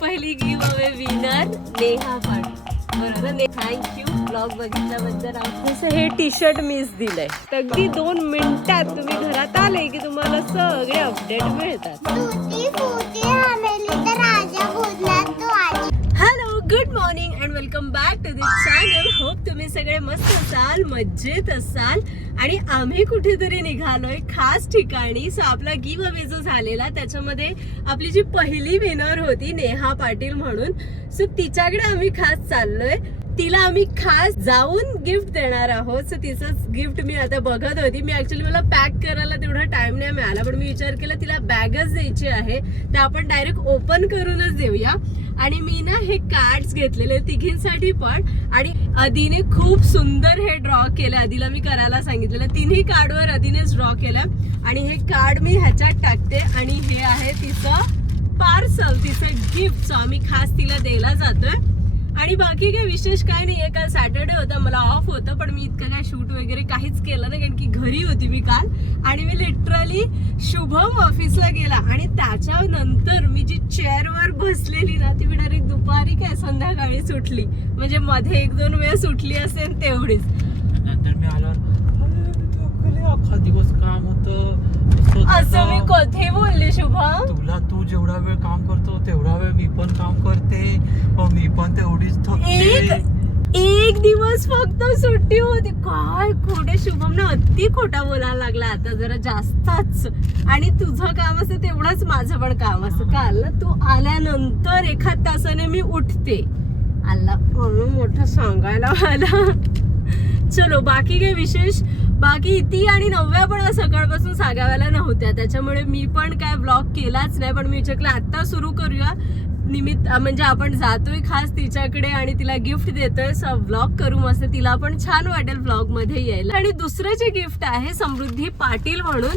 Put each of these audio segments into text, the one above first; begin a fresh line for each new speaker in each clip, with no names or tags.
पहिली giveaway winner Neha Patil बरोबर? ने थँक्यू ब्लॉग बघितल्याबद्दल जसं हे टी शर्ट मिस दिलंय. अगदी दोन मिनिटात तुम्ही घरात आले की तुम्हाला सगळे अपडेट मिळतात. Hello good morning and welcome back to this channel hope तुम्ही सगळे मस्त असाल मज्जेत असाल. आणि आम्ही कुठेतरी निघालोय खास ठिकाणी. सो आपला गिव अवे जो झालेला त्याच्यामध्ये आपली जी पहिली विनर होती नेहा पाटील म्हणून. सो तिच्याकडे आम्ही खास चाललोय. तिला आम्ही खास जाऊन गिफ्ट देणार आहोत. सो तिचं गिफ्ट मी आता बघत होती. मी ऍक्च्युली मला पॅक करायला तेवढा टाइम नाही मिळाला पण मी विचार केला तिला बॅगच द्यायची आहे. तर आपण डायरेक्ट ओपन करूनच देऊया. आणि मी ना हे कार्ड्स घेतलेले तिघींसाठी पण. आणि आदीने खूप सुंदर हे ड्रॉ केलं. आदीला मी करायला सांगितलेलं. तिन्ही कार्डवर अदिनेच ड्रॉ केलं. आणि हे कार्ड मी ह्याच्यात टाकते. आणि हे आहे तिचं पार्सल तिचं गिफ्ट सो आम्ही खास तिला द्यायला जातोय. आणि बाकी काही विशेष काय नाहीये. काल सॅटर्डे होता मला ऑफ होतं पण मी इतकं काय शूट वगैरे काहीच केलं नाही कारण की घरी होती मी काल. आणि मी लिटरली शुभम ऑफिसला गेला. आणि त्याच्यानंतर मी जी चेअरवर बसलेली ना ती मी डायरेक्ट दुपारी काय संध्याकाळी सुटली. म्हणजे मध्ये एक दोन वेळ सुटली असेल तेवढीच.
नंतर मी आल्यावर अख्खा दिवस काम होतं? असं
मी
तसं."
कधी बोलली शुभम
तुला तू जेवढा वेळ काम करतो तेवढा वेळ मी पण काम करते. मग मी पण तेवढीच थकते.
एक दिवस फक्त सुट्टी होती. काय खोटे शुभम ना अति खोटा बोलायला लागला. आता जरा जास्तच. आणि तुझं काम असतं तेवढंच माझं पण काम असतं काल तू आल्यानंतर एखाद तासाने मी उठते. आला म्हणून मोठं सांगायला मला चलो बाकी काय विशेष? बाकी ती आणि नवव्या पण सकाळपासून सागाव्याला नव्हत्या. त्याच्यामुळे मी पण काय ब्लॉग केलाच नाही पण मी विचारलं आत्ता सुरू करूया? निमित्त म्हणजे आपण जातोय खास तिच्याकडे आणि तिला गिफ्ट देतोय सो व्लॉग करू मस्त. तिला पण छान वाटेल व्लॉगमध्ये यायला. आणि दुसरं जे गिफ्ट आहे समृद्धी पाटील म्हणून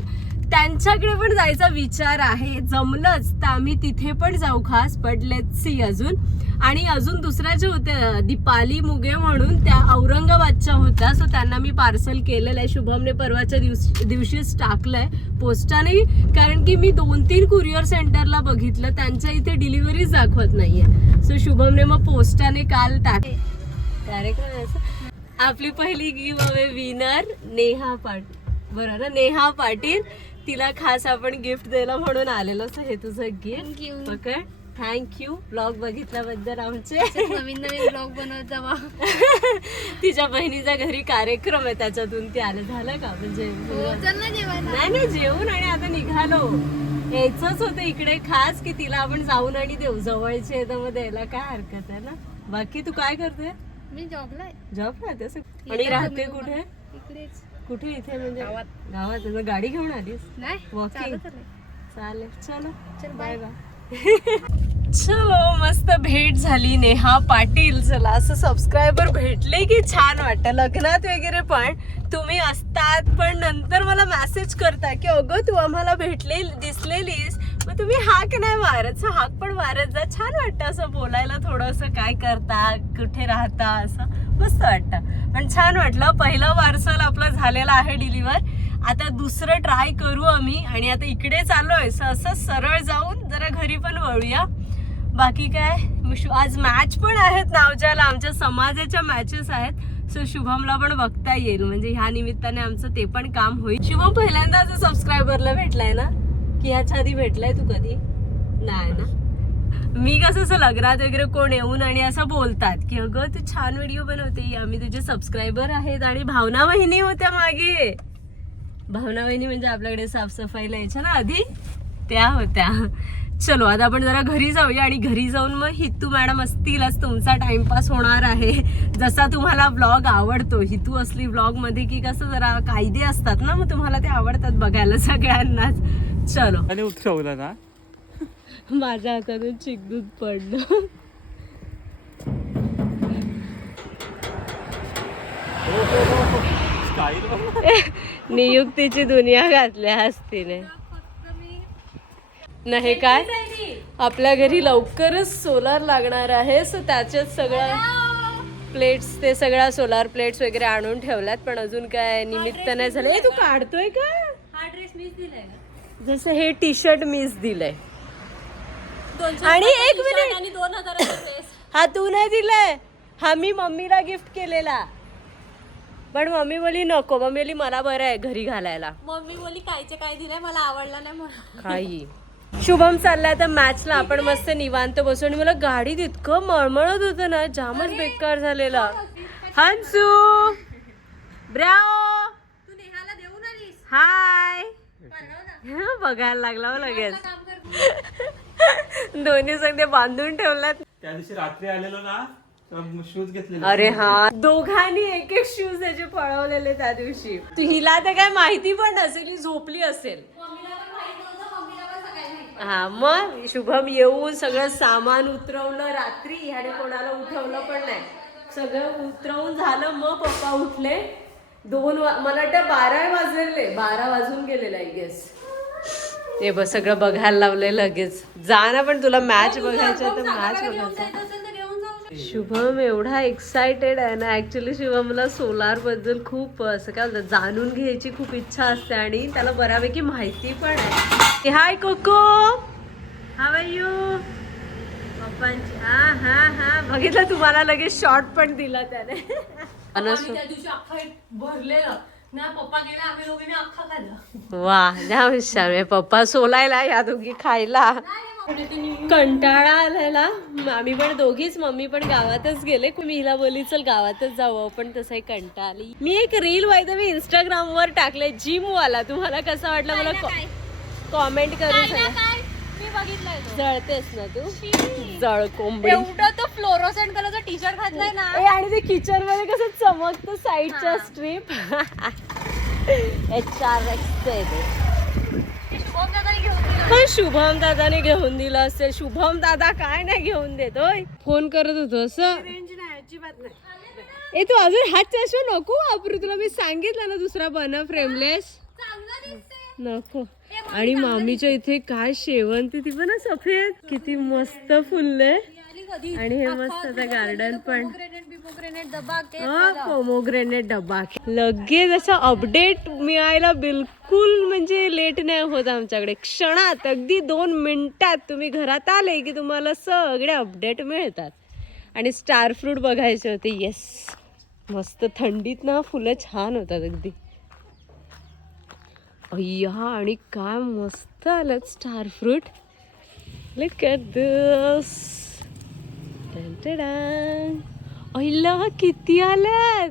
त्यांच्याकडे पण जायचा विचार आहे. जमलंच तर आम्ही तिथे पण जाऊ खास बट लेट सी अजून. आणि अजून दुसऱ्या ज्या होत्या दीपाली मुगे म्हणून त्या औरंगाबादच्या होत्या सो त्यांना मी पार्सल केलेलं आहे. शुभमने परवाच्या दिवशी दिवशीच टाकलंय पोस्टाने कारण की मी दोन तीन कुरिअर सेंटरला बघितलं. त्यांच्या इथे डिलिव्हरीच दाखवत नाहीये. सो शुभमने मग पोस्टाने काल टाकले कार्यक्रम आपली पहिली giveaway winner Neha Patil बरं ना? नेहा पाटील. तिला खास आपण गिफ्ट द्यायला म्हणून आलेलो हे तुझं गिफ्ट पकड थँक्यू ब्लॉग बघितल्याबद्दल आमचे.
नवीन नवीन ब्लॉग बनवत जावा.
तिच्या बहिणीचा घरी कार्यक्रम आहे त्याच्यातून ती आलं. झालं का? म्हणजे
हो चल ना जेवायला.
नाही नाही जेवून आणि आता निघालो. यायचंच होतं इकडे खास की तिला आपण जाऊन आणि देऊ. जवळचे आहे तर मग द्यायला काय हरकत आहे ना? बाकी तू काय करते?
मी जॉबला आहे.
जॉब राहते असं आणि राहते कुठे?
इकडेच.
कुठे इथे म्हणजे
गावात.
गावात? गाडी घेऊन आलीस?
नाही. चालत आलंय.
चालेल. चलो.
चल
बाय
बाय
चलो मस्त भेट झाली नेहा पाटील. चला असं सबस्क्रायबर भेटले की छान वाटतं. लग्नात वगैरे पण तुम्ही असतात पण नंतर मला मेसेज करता की अगं तू आम्हाला भेटले दिसलेलीस. मग तुम्ही हाक नाही मारत. हाक पण मारत जा. छान वाटतं असं बोलायला थोडंसं. काय करता? कुठे राहता? असं. मस्त वाटतं पण छान वाटलं. पहिलं पार्सल आपलं झालेलं आहे डिलिव्हर आता दुसरं ट्राय करू आम्ही. आणि आता इकडे चाललोय. So असं सरळ जाऊन जरा घरी पण वळूया. बाकी काय? आज मॅच पण आहेत नावच्याला आमच्या समाजाच्या मॅचेस आहेत. सो शुभमला पण बघता येईल. म्हणजे ह्या निमित्ताने आमचं ते पण काम होईल. शुभम पहिल्यांदा सबस्क्रायबरला भेटलाय ना? की ह्याच्या आधी भेटलाय तू कधी? नाही ना? मी कसं असं लग्नात वगैरे कोण येऊन आणि असं बोलतात की अगं तू छान व्हिडिओ बनवते आम्ही तुझे सबस्क्रायबर आहेत आणि भावना वहिनी होत्या मागे. भावना वहिनी म्हणजे आपल्याकडे साफसफाईला यायच्या ना आधी? त्या होत्या. चलो आता आपण जरा घरी जाऊया आणि घरी जाऊन मग हितू मॅडम असतीलच तुमचा टाइमपास होणार आहे. जसा तुम्हाला ब्लॉग आवडतो. हितू असली ब्लॉगमध्ये की कसं जरा कायदे असतात ना मग तुम्हाला ते आवडतात बघायला सगळ्यांनाच. चलो.
आणि ना?
माझ्या हातातून चिकदूध पडलं. नियुक्तीची दुनिया घातल्या हस्तीने. नाही काय? आपल्या घरी लवकरच सोलार लागणार आहे सो त्याच्यात सगळं प्लेट्स ते सगळ्या सोलार प्लेट्स वगैरे आणून ठेवल्यात पण अजून काय निमित्त नाही झालं. तू काढतोय का?
हा ड्रेस मीच दिलाय
जसं हे टी शर्ट मिस दिलंय. आणि एक मिनिट. आणि दोन हा तू नाही दिलाय. हा मी मम्मीला गिफ्ट केलेला. पण मम्मी बोली नको मम्मी बोली मला बरं आहे घरी घालायला.
मम्मी बोली कायचे काय दिलंय? मला आवडला नाही म्हणून.
काही. शुभम चाललाय तर मॅचला आपण मस्त निवांत बसू. आणि मला गाडीत इतकं मळमळत होतं ना जामच बेकार झालेला. हंसू. ब्राओ.
तू नेहाला देऊन आलीस?
हाय. बघायला लागला हो लगेच दोन्ही संगते बांधून ठेवल्यात
त्या दिवशी रात्री आलेलो ना शूज घेतलेले
अरे हा दोघांनी एक एक शूज त्याचे पळवलेले त्या दिवशी. तू हिला तर काय माहिती पण नसेल ही झोपली असेल. हा मग शुभम येऊन सगळं सामान उतरवलं रात्री. ह्याने कोणाला उठवलं पण नाही. सगळं उतरवून झालं मग पप्पा उठले. दोन वा- मला वाटतं बारा वाजलेले बारा वाजून गेलेले आय गेस ते बघ सगळं बघायला लावलंय लगेच. जा ना पण तुला मॅच बघायचं तर मॅच बघायचं शुभम एवढा एक्सायटेड आहे ना. ऍक्च्युली शुभमला सोलारबद्दल खूप असं काय बोलतात जाणून घ्यायची खूप इच्छा असते आणि त्याला बऱ्यापैकी माहिती पण आहे. Hi Coco. How are you पप्पांची हा हा हा. बघितलं तुम्हाला लगेच शॉर्ट पण दिला त्याने.
भरलेलं. ना पप्पा गेले आम्ही दोघींनी अख्खा खाल्लं.
वा जाम हुशार आहे. पप्पा सोलायला या दोघी खायला. कंटाळा आलेला. आम्ही पण दोघीच मम्मी पण गावातच गेले. मी हिला बोलली चल गावातच जाऊ आपण तसंही कंटाळा आली मी एक रील वाईदा मी इंस्टाग्राम वर टाकले जिम वाला तुम्हाला कसा वाटला मला कॉमेंट करून सांगा.
काय? मी बघितलंय तो.
जळतेस ना तू? जळ कोंबडी.
एवढं तो फ्लोरोसेंट कलरचा टी शर्ट घातलाय ना.
ए, आणि ते किचनमध्ये कसं चमकतं साईडच्या स्ट्रीप एच आर ते
शुभम दादाने घेऊन दिलं.
पण शुभम दादाने घेऊन दिलं असेल. शुभम दादा काय नाही घेऊन देतोय फोन करत होतो असं. ए तू अजून हात चष्मा नको वापरू. तुला मी सांगितलं ना दुसरा बन फ्रेमलेस नको. आणि मामीच्या इथे काय शेवंती ती पण सफेद. किती मस्त फुलले
कधी
आणि हे मस्त आता गार्डन पण.
डबा केक
पोमोग्रेनेट डबा लगेच असं अपडेट मिळायला बिलकुल म्हणजे लेट नाही होत आमच्याकडे. क्षणात अगदी दोन मिनिटात तुम्ही घरात आले की तुम्हाला सगळे अपडेट मिळतात. आणि स्टार फ्रूट बघायचे होते. येस मस्त थंडीत ना फुलं छान होतात अगदी. अय्या आणि काय मस्त आलं star fruit Look at this. अहिला किती आल्यात?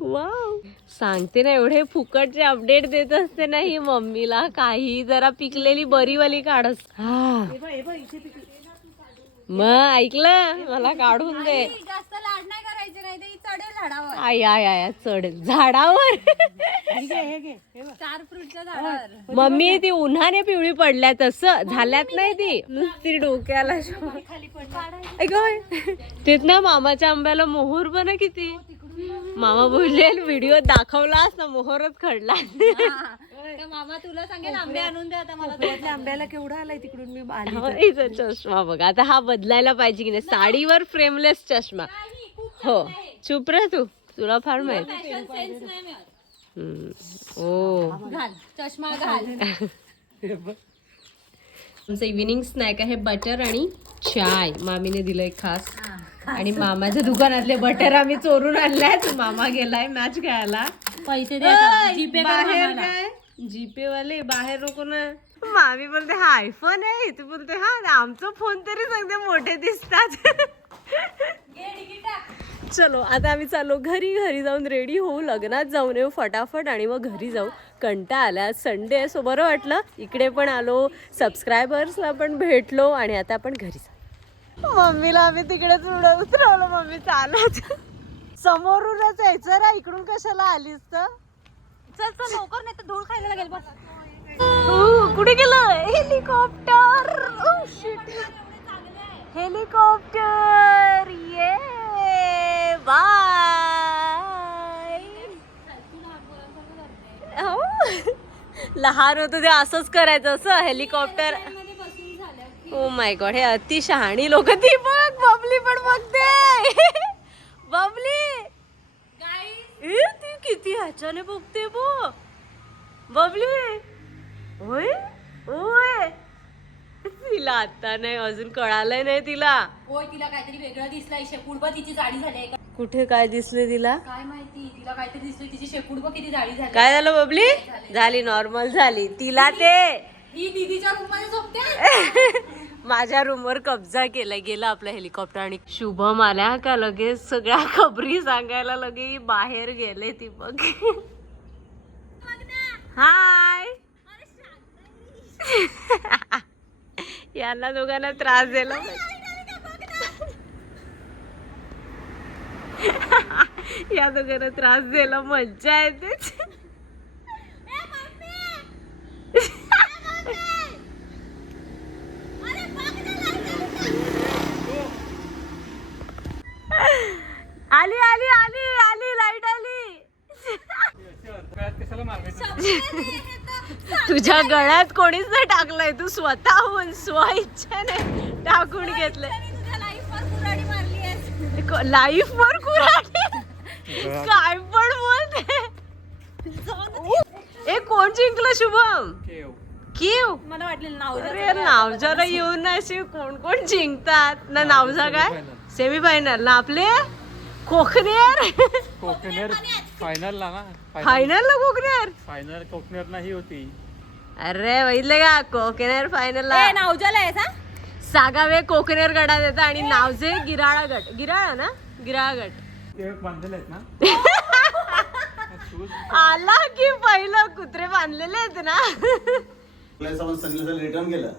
वाव सांगते ना एवढे फुकटचे अपडेट देत असते ना ही मम्मीला. काही जरा पिकलेली बरीवाली काढस हा. मग ऐकलं? मला काढून दे.
जास्त लाड नाही करायचे नाही ते चढेल झाडावर.
आय आय आय चढ झाडावर?
फ्रूटच्या झाडावर.
मम्मी ती उन्हाने पिवळी पडल्या तसं. झाल्यात नाही ती. नुसती डोक्याला ऐक होय. तेच ना मामाच्या आंब्याला मोहर पण आहे किती मामा बोलले व्हिडिओ दाखवलास ना मोहरच खडला
मामा तुला सांगेल आंबे आणून दे आता मला
आंब्याला केवढा आलाय तिकडून मी हिचा चष्मा बघा. आता हा बदलायला पाहिजे की नाही? साडीवर फ्रेमलेस चष्मा. हो. चुप रे तू. तुला फार माहीत. ओ.
घाल चष्मा घाल.
आमचं इव्हिनिंग स्नॅक आहे बटर आणि चाय. मामीने दिलंय खास. आणि मामाच्या दुकानातले बटर आम्ही चोरून आणल्यात. मामा गेलाय मॅच खेळायला.
पैसे जीपे
बाहेर काय? जीपे वाले बाहेर नको ना. मामी बोलते हा आयफोन आहे. तू बोलते हा आमचं फोन तरी सगळे मोठे दिसतात. चलो आता आम्ही चाललो घरी. घरी जाऊन रेडी होऊ लग्नात जाऊन येऊ फटाफट आणि मग घरी जाऊ. कंटा आला. संडे आहे सो बरं वाटलं. इकडे पण आलो. सबस्क्रायबर्सला पण भेटलो आणि आता आपण घरी जाऊ. मम्मीला आम्ही तिकडेच उडव उतरवलं. मम्मी चालत. समोरूनच यायचं. रा इकडून कशाला आलीस तर?
चल चल लवकर नाही तर धूळ खायला लागेल बस.
कुठे गेलं हेलिकॉप्टर. हेलिकॉप्टर. ये बाय हो. लहान होतं ते असंच करायचं असं. हेलिकॉप्टर. ओ माय गॉड हे अति शहाणी लोक ती बघ बबली पण बघते. बबली. ए ती किती ह्याच्याने बघते बो बबली. ओय ओय. तिला आता नाही अजून कळालंय नाही तिला.
होय तिला काहीतरी वेगळं दिसलंय तिची जाडी झाली का
कुठे काय दिसले तिला?
काय माहिती तिला काहीतरी दिसलं तिची किती जाडी झाली
काय झालं बबली? झाली. नॉर्मल झाली. तिला ते
ही दीदीच्या झोपते.
माझ्या रूमवर कब्जा केला गेला आपला हेलिकॉप्टर आणि शुभम आल्या का लगेच? सगळ्या खबरी सांगायला लगे बाहेर गेले ती बघ. हाय यांना दोघांना त्रास दिला या दोघांना त्रास दिला मज्जा येते आली आली आली आली लाइट आली
कशाला मारायचं
तुझ्या गळ्यात कोणीच नाही टाकलंय तू स्वतःहून स्व इच्छेने टाकून घेतलंय. लाईफ वर कुऱ्हाडी काय पण बोलते ए कोण जिंकलं शुभम?
केव.
मला वाटलेलं नाव
अरे नावजाला येऊन असे कोण कोण जिंकतात? ना नावजा काय सेमी फायनल ना आपले? कोकनेर?
कोकनेर. फायनल ला ना
फायनल कोकनेर
फायनल कोकनेर नाही होती.
अरे बघितलं का? कोकनेर फायनल ला.
नावजाला आहे सा
सागावे कोकनेर गटात येतं आणि नावजे गिराळा गट. गिराळा ना? गिराळा गट.
बांधलेले आहेत ना?
आला की पहिलं कुत्रे बांधलेले आहेत ना?
रिटर्न केलं.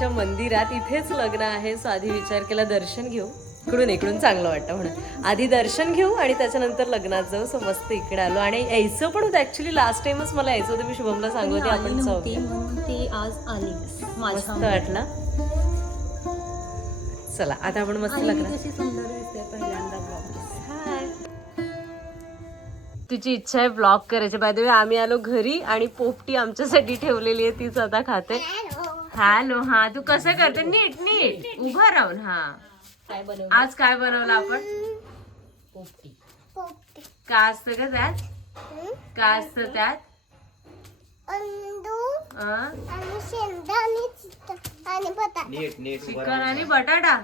गैलाई देवीच्या मंदिरात इथेच लग्न आहे. सो आधी विचार केला दर्शन घेऊ. इकडून इकडून चांगलं वाटतं म्हणून. आधी दर्शन घेऊ आणि त्याच्यानंतर लग्नात जाऊ सो मस्त इकडे आलो. आणि यायचं पण होतं. ऍक्च्युली लास्ट टाइमच मला यायचं होतं. मी शुभमला सांगत होते आपण
ती आज आली.
मस्त वाटला. चला आता आपण मस्त लग्न. तिची इच्छा आहे ब्लॉग करायची. बाय द वे आम्ही आलो घरी आणि पोपटी आमच्यासाठी ठेवलेली आहे. तीच आता खाते. हॅलो हा तू कसं करते? नीट नीट. उभं राहून हा.
काय बनव
आज काय बनवलं आपण?
पोपटी.
पोपटी.
का असतं का त्यात? का असतं त्यात?
चिकन आणि बटाटा.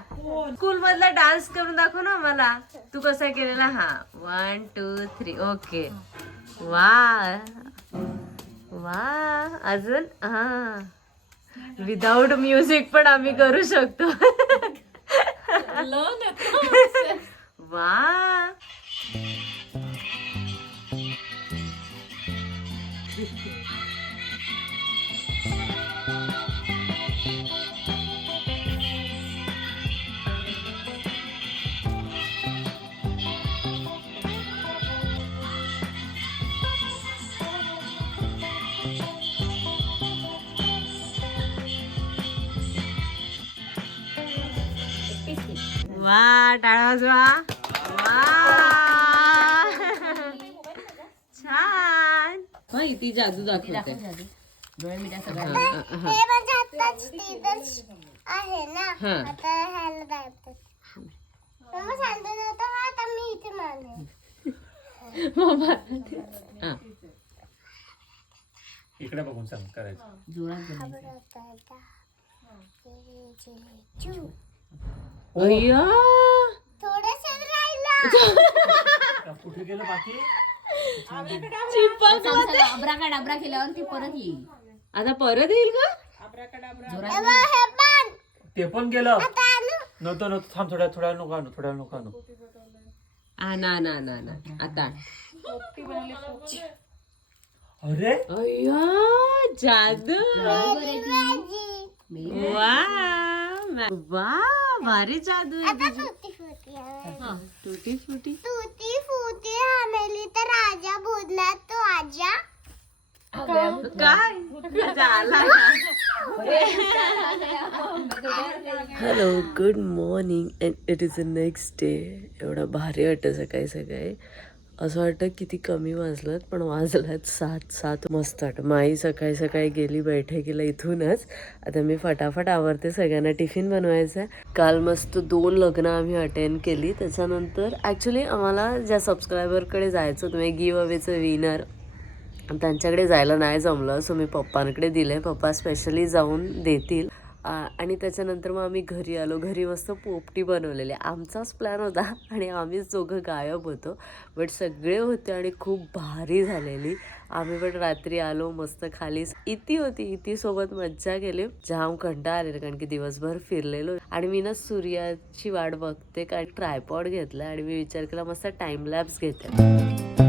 स्कूल मधला डान्स करून दाखव ना मला. तू कसा केलेला? हा. वन टू थ्री ओके वा. वा. अजून? हा. विदाउट म्युझिक पण आम्ही करू शकतो. वा. वा टाळा वाजवा. वा. छान. ती जादू दाखवते.
हे म्हणजे आताच स्टेटस आहे ना.
हा.
आता ह्याला जायचं मग सांगत नव्हतं हा आता मी इथे मारले
हा.
इकडे बघून सांग करायचं.
थोडस राहिलं.
कुठे गेलं बाकी?
अब्रा डाबरा केल्यावर ती परत येईल.
आता परत येईल का
ते पण गेलं. नव्हतं नव्हतं. थांब थोड्या थोड्या नको आणू थोड्या नको आणू.
आ ना ना ना ना. आता
अरे.
अय्या जादू. वा वा भारी जादू आहे
आता तुती फुटी आहे.
टुटी फुटी?
आमेली तर राजा बोलला तो आजा.
काय? झाला hello good morning and it is a next day एवढा भारी वाटतं सकाळी सकाळी. असं वाटतं किती कमी वाजलं पण वाजलात सात सात मस्त वाटतं. माई सकाळी सकाळी गेली बैठकीला इथूनच. आता मी फटाफट आवरते सगळ्यांना टिफिन बनवायचं आहे काल मस्त दोन लग्न आम्ही अटेंड केली. त्याच्यानंतर ॲक्च्युली आम्हाला ज्या सबस्क्रायबरकडे जायचं तुम्ही गिव अवेचं विनर त्यांच्याकडे जायला नाही जमलं. सो मी पप्पांकडे दिले पप्पा स्पेशली जाऊन देतील. आणि त्याच्यानंतर मग आम्ही घरी आलो. घरी मस्त पोपटी बनवलेली. आमचाच प्लॅन होता आणि आम्हीच दोघं गायब होतो. बट सगळे होते आणि खूप भारी झालेली. आम्ही पण रात्री आलो मस्त खाली. इती होती. इतीसोबत मज्जा केली. जाम कंटाळा आलेला कारण की दिवसभर फिरलेलो. आणि मी ना सूर्याची वाट बघते कारण ट्रायपॉड घेतला आणि मी विचार केला मस्त टाइम लॅप्स घेते.